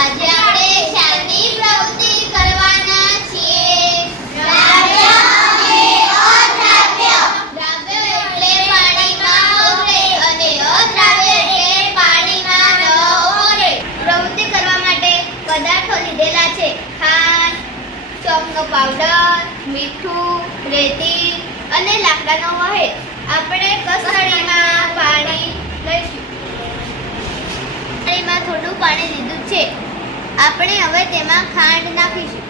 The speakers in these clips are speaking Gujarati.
આજે આપણે શાની પ્રવૃત્તિ કરવાના છીએ? દ્રવ્ય અને અદ્રાવ્ય. દ્રવ્ય એટલે પાણીમાં ઓગળે અને અદ્રાવ્ય એટલે પાણીમાં ન ઓગળે. પ્રવૃત્તિ કરવા માટે પદાર્થો લીધેલા છે: ખાંડ, ચોકનો પાવડર, મીઠું, રેતી અને લાકડાનો વહેર. આપણે કસરણીમાં પાણી લઈશું. કસરણીમાં થોડું પાણી લીધું છે. આપણે હવે તેમાં ખાંડ નાખીશું.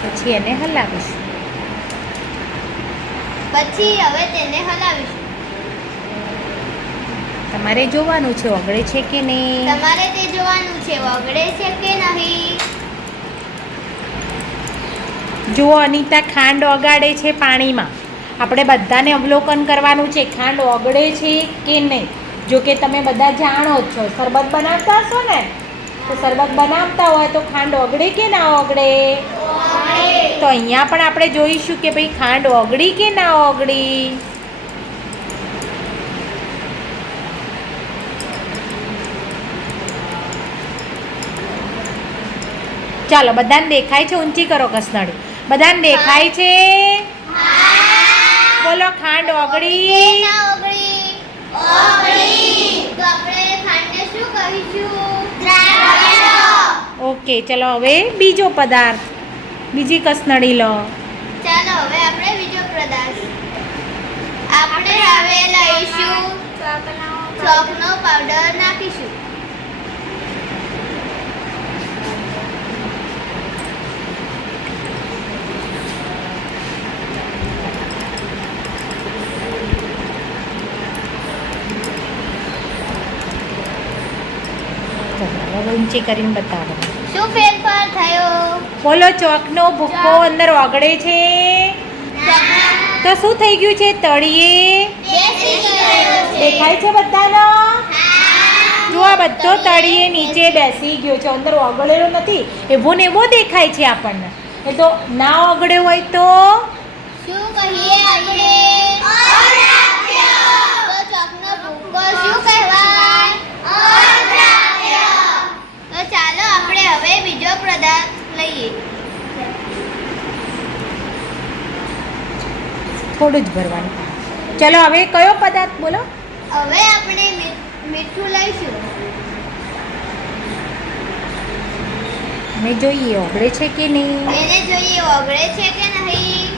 પછી એને હલાવીશું. પછી હવે તેને હલાવીશું. તમારે જોવાનું છે ઓગળે છે કે નહીં. તમારે તે જોવાનું છે ઓગળે છે કે નહીં. જુઓ અનિતા ખાંડ ઓગાળે છે પાણીમાં. આપણે બધાને અવલોકન કરવાનું છે ખાંડ ઓગળે છે કે નહીં. જો કે તમે બધા જાણો જ છો, શરબત બનાવતા હશો ને, તો શરબત બનાવતા હોય તો ખાંડ ઓગળે કે ના ઓગળે. તો અહીંયા પણ આપણે જોઈશું કે ભાઈ ખાંડ ઓગળી કે ના ઓગળી. ચાલો બધાને દેખાય છે? ઊંચી કરો કસનળી. બધાને દેખાય છે? બોલો ખાંડ ઓગળી. ના ઓગળી. ઓગળી. તો આપણે ખાંડને શું કહીશું? દ્રાવ્ય. ઓકે, ચલો હવે બીજો પદાર્થ, બીજી કસનળી લો. ચાલો હવે આપણે બીજો પદાર્થ. આપણે હવે લઈશું ચોકનો પાવડર નાખીશું. હવે ઊંચી કરીને બતાવો. શું ફેરફાર થયો? બોલો ચોકનો ભૂક્કો અંદર ઓગળે છે તો શું થઈ ગયું છે? તળિયે બેસી ગયો છે. દેખાય છે બધાનો? જો આ બધો તળિયે નીચે બેસી ગયો છે, અંદર ઓગળેલો નથી. એવો ને એવો દેખાય છે આપણને. એ તો ના ઓગળ્યો હોય તો શું કહીએ આપણે? અદ્રાવ્ય. તો ચોકનો ભૂક્કો શું કહેવાય? અદ્રાવ્ય. તો ચાલો આપણે હવે બીજો પદાર્થ લઈએ. થોડું જ ભરવાનું. ચલો હવે કયો પદાર્થ બોલો? હવે આપણે મીઠું લઈશું. અને જોઈએ ઓગળે છે કે નહીં. એને જોઈએ ઓગળે છે કે નહીં.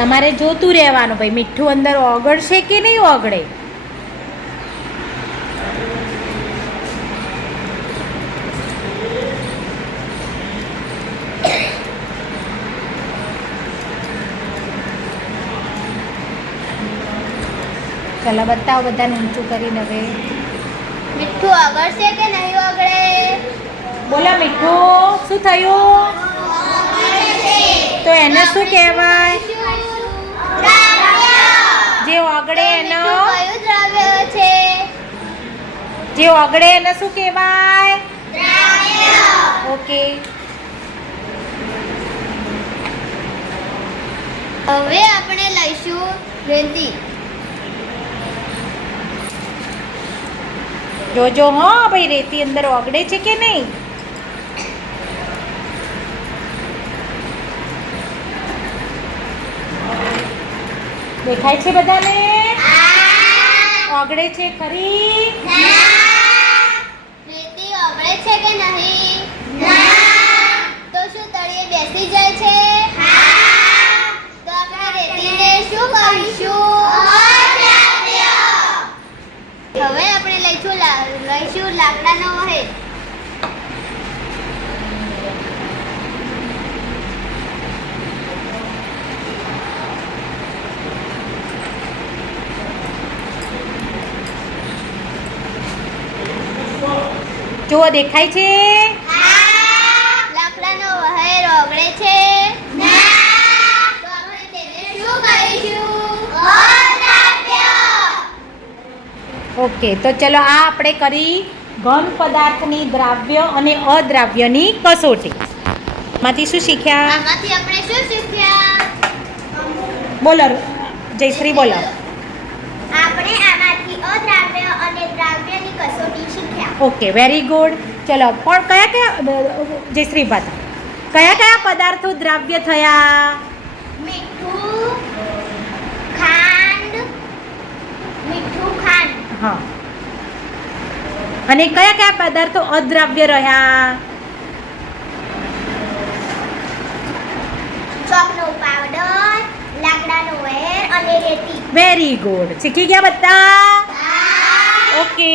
તમારે જોતું રહેવાનું ભાઈ મીઠું અંદર ઓગળશે કે નહીં ઓગળે. ચલો બતાવો બધાને ઊંચું કરીને હવે. મીઠું ઓગળશે કે નહીં ઓગળે? બોલો મીઠું શું થયું? તો એને શું કહેવાય? જે ઓગળે એનો કયું દ્રવ્ય છે? જે ઓગળે એને શું કહેવાય? દ્રવ્ય. ઓકે. હવે આપણે લઈશું રેતી. જોજો હો ભાઈ રેતી અંદર ઓગળે છે કે નહીં. દેખાય છે બધાને? ઓગળે છે ખરી? રેતી ઓગળે છે કે નહીં? તો શું તળિયે બેસી જાય છે? તો આપણે રેતીને શું કહીશું? અદ્રાવ્ય. હવે આપણે લઈશું લાકડાનો વહેર. જુઓ દેખાય છે? લાકડાનો વહેર ઓગળે છે? તો આપણે તેને શું કહીશું? અદ્રાવ્ય. ઓકે, તો ચલો આ આપણે કરી ઘન પદાર્થની દ્રાવ્ય અને અદ્રાવ્યની કસોટી. માંથી શું શીખ્યા? આમાંથી આપણે શું શીખ્યા? બોલો જયશ્રી બોલો. આપણે આમાંથી અદ્રાવ્ય અને દ્રાવ્યની કસોટી શીખ્યા. Okay very good. ચલો પણ કયા કયા જયશ્રી ભાતા કયા કયા પદાર્થો દ્રાવ્ય થયા? મીઠું ખાંડ હા. અને કયા કયા પદાર્થો અદ્રાવ્ય રહ્યા? ચોકનો પાવડર, લાકડાનો વેર અને રેતી. Very good. શીખી ગયા બધા? ઓકે.